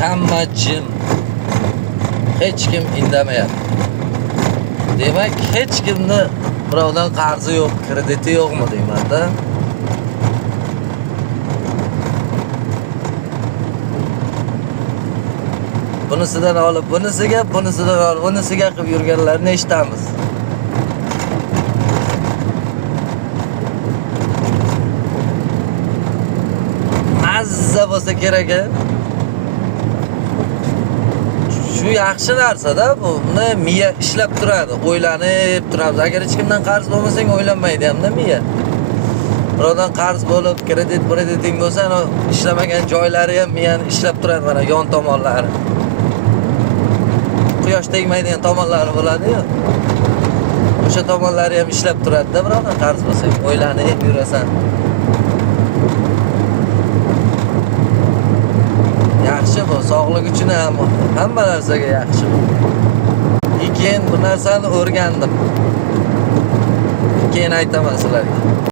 Hamma jim. Hech kim indamayapti. Demak, hech kimni birovdan qarzi yo'q, krediti yo'qmi deyman-da. Bunisidan olib bunisiga, bunisidan olib bunisiga qilib yurganlarni eshitamiz. Mazza bo'lsa kerak-a? Shu yaxshi narsa-da, buni miya ishlab turadi, o'ylanib turamiz. Agar hech kimdan qarz bo'lmasang, o'ylanmaydi hamda miya. Birodan qarz bo'lib, krediting bo'lsa, ishlamagan joylari ham miyani ishlab turadi, mana yon tomonlari. Quyosh tegmaydigan tomonlari bo'ladi-yu. O'sha tomonlari ham ishlab turadi-da, birodan qarz bo'lsang, o'ylanib yurasan. Yaxshi bu, sog'lik uchun ham, hamma narsaga yaxshi bu. Keyin bu narsani o'rgandim. Keyin aytaman sizlarga.